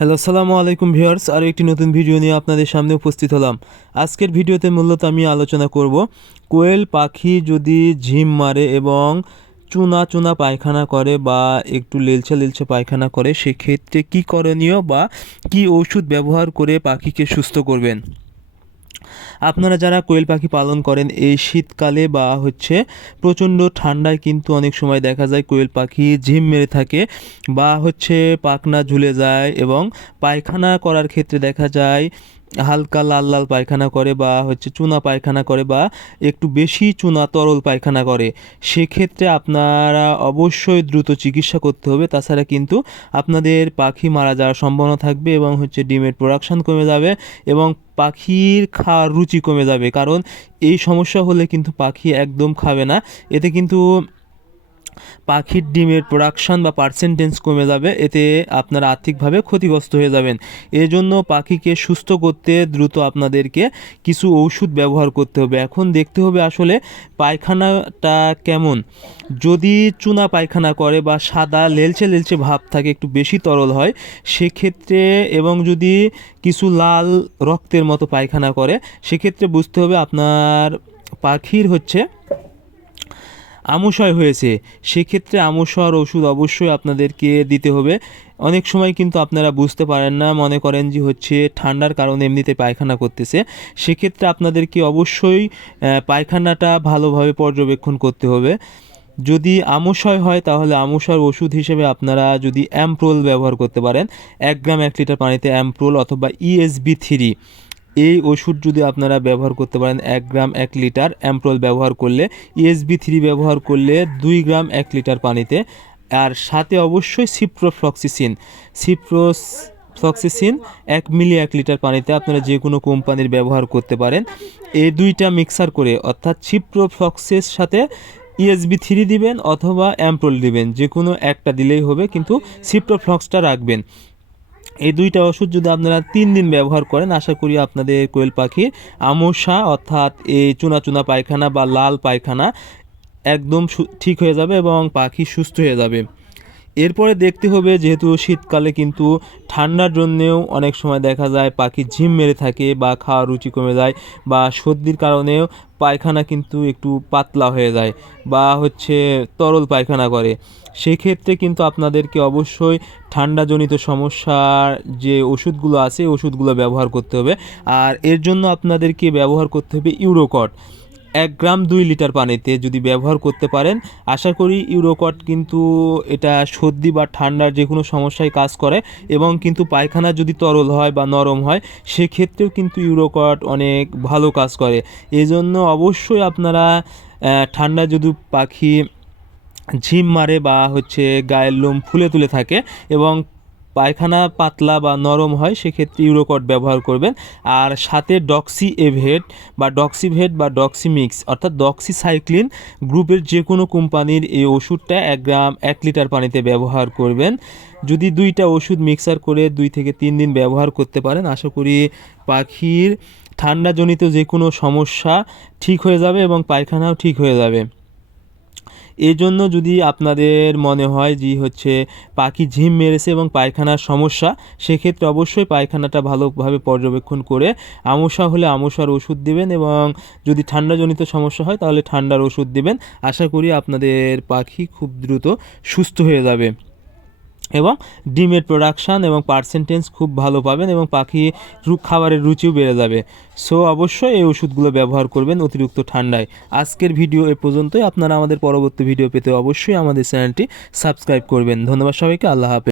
Hello, আসসালামু আলাইকুম viewers. আরও একটি নতুন ভিডিও নিয়ে আপনাদের সামনে উপস্থিত হলাম। আজকের ভিডিওতে মূলত আমি আলোচনা করব কোয়েল পাখি যদি ঝিম মারে এবং চুনা চুনা পায়খানা করে বা একটু লেলচে লেলচে পায়খানা করে, সেক্ষেত্রে কী করণীয় বা কী ওষুধ ব্যবহার করে পাখিকে সুস্থ করবেন। আপনারা যারা কোয়েল পাখি পালন করেন এই শীতকালে বা প্রচণ্ড ঠান্ডায় কিন্তু অনেক সময় দেখা যায় কোয়েল পাখি ঝিম মেরে থাকে বা পাখনা ঝুলে যায় এবং পায়খানা করার ক্ষেত্রে দেখা যায় হালকা লাল লাল পায়খানা করে বা চুনা পায়খানা করে বা একটু বেশি চুনা তরল পায়খানা করে। সেক্ষেত্রে আপনারা অবশ্যই দ্রুত চিকিৎসা করতে হবে, তাছাড়া কিন্তু আপনাদের পাখি মারা যাওয়ার সম্ভাবনা থাকবে এবং ডিমের প্রোডাকশান কমে যাবে এবং পাখির খাওয়ার রুচি কমে যাবে। কারণ এই সমস্যা হলে কিন্তু পাখি একদম খাবে না, এতে কিন্তু পাখির ডিমের প্রোডাকশান বা পার্সেন্টেজ কমে যাবে, এতে আপনারা আর্থিকভাবে ক্ষতিগ্রস্ত হয়ে যাবেন। এজন্য পাখিকে সুস্থ করতে দ্রুত আপনাদেরকে কিছু ওষুধ ব্যবহার করতে হবে। এখন দেখতে হবে আসলে পায়খানাটা কেমন। যদি চুনা পায়খানা করে বা সাদা লেলচে লেলচে ভাব থাকে, একটু বেশি তরল হয় সেক্ষেত্রে, এবং যদি কিছু লাল রক্তের মতো পায়খানা করে, সেক্ষেত্রে বুঝতে হবে আপনার পাখির আমশয় হয়েছে। সেক্ষেত্রে আমশয়ের ওষুধ অবশ্যই আপনাদেরকে দিতে হবে। অনেক সময় কিন্তু আপনারা বুঝতে পারেন না, মনে করেন যে ঠান্ডার কারণে এমনিতে পায়খানা করতেছে। সেক্ষেত্রে আপনাদেরকে অবশ্যই পায়খানাটা ভালোভাবে পর্যবেক্ষণ করতে হবে। যদি আমশয় হয় তাহলে আমশয়ের ওষুধ হিসেবে আপনারা যদি অ্যাম্প্রোল ব্যবহার করতে পারেন। 1 গ্রাম 1 লিটার পানিতে অ্যাম্প্রোল অথবা ESB3 এই ওষুধ যদি আপনারা ব্যবহার করতে পারেন 1 গ্রাম 1 লিটার অ্যাম্প্রোল ব্যবহার করলে, ESB3 ব্যবহার করলে 2 গ্রাম 1 লিটার পানিতে, আর সাথে অবশ্যই সিপ্রোফ্লক্সিসিন 1 মিলি 1 লিটার পানিতে আপনারা যে কোনো কোম্পানির ব্যবহার করতে পারেন। এই দুইটা মিক্সার করে, অর্থাৎ সিপ্রোফ্লক্সের সাথে ESB3 দিবেন অথবা অ্যাম্প্রোল দিবেন, যে কোনো একটা দিলেই হবে, কিন্তু সিপ্রোফ্লক্সটা রাখবেন। এই দুইটা ওষুধ যদি আপনারা 3 দিন ব্যবহার করেন, আশা করি আপনাদের কোয়েল পাখির আমশা অর্থাৎ এই চুনা চুনা পায়খানা বা লাল পায়খানা একদম ঠিক হয়ে যাবে এবং পাখি সুস্থ হয়ে যাবে। এরপরে দেখতে হবে, যেহেতু শীতকালে কিন্তু ঠান্ডার জন্যেও অনেক সময় দেখা যায় পাখি ঝিম মেরে থাকে বা খাওয়ার রুচি কমে যায় বা সর্দির কারণেও পায়খানা কিন্তু একটু পাতলা হয়ে যায় বা তরল পায়খানা করে। সেক্ষেত্রে কিন্তু আপনাদেরকে অবশ্যই ঠান্ডাজনিত সমস্যার যে ওষুধগুলো আছে ওষুধগুলো ব্যবহার করতে হবে। আর এর জন্য আপনাদেরকে ব্যবহার করতে হবে ইউরোকট। 1 গ্রাম 2 লিটার পানিতে যদি ব্যবহার করতে পারেন, আশা করি ইউরোকট কিন্তু এটা সর্দি বা ঠান্ডার যে কোনো সমস্যায় কাজ করে এবং কিন্তু পায়খানা যদি তরল হয় বা নরম হয় সেক্ষেত্রেও কিন্তু ইউরোকট অনেক ভালো কাজ করে। এজন্য অবশ্যই আপনারা ঠান্ডা যদি পাখি ঝিম মারে বা গায়ের লোম ফুলে তুলে থাকে এবং পায়খানা পাতলা বা নরম হয়, সেক্ষেত্রে ইউরোকট ব্যবহার করবেন। আর সাথে ডক্সিভেট বা ডক্সিমিক্স অর্থাৎ ডক্সিসাইক্লিন গ্রুপের যে কোনো কোম্পানির এই ওষুধটা 1 গ্রাম 1 লিটার পানিতে ব্যবহার করবেন। যদি দুইটা ওষুধ মিক্সার করে 2 থেকে 3 দিন ব্যবহার করতে পারেন, আশা করি পাখির ঠান্ডাজনিত যে কোনো সমস্যা ঠিক হয়ে যাবে এবং পায়খানাও ঠিক হয়ে যাবে। এই জন্য যদি আপনাদের মনে হয় যে পাখি ঝিম মেরেছে এবং পায়খানার সমস্যা, সেক্ষেত্রে অবশ্যই পায়খানাটা ভালোভাবে পর্যবেক্ষণ করে আমশা হলে আমশার ওষুধ দেবেন এবং যদি ঠান্ডাজনিত সমস্যা হয় তাহলে ঠান্ডার ওষুধ দেবেন। আশা করি আপনাদের পাখি খুব দ্রুত সুস্থ হয়ে যাবে এবং ডিমের প্রোডাকশান এবং পার্সেন্টেজ খুব ভালো পাবেন এবং পাখি খাবারের রুচিও বেড়ে যাবে। সো অবশ্যই এই ওষুধগুলো ব্যবহার করবেন অতিরিক্ত ঠান্ডায়। আজকের ভিডিও এ পর্যন্তই। আপনারা আমাদের পরবর্তী ভিডিও পেতে অবশ্যই আমাদের চ্যানেলটি সাবস্ক্রাইব করবেন। ধন্যবাদ সবাইকে। আল্লাহ হাফেজ।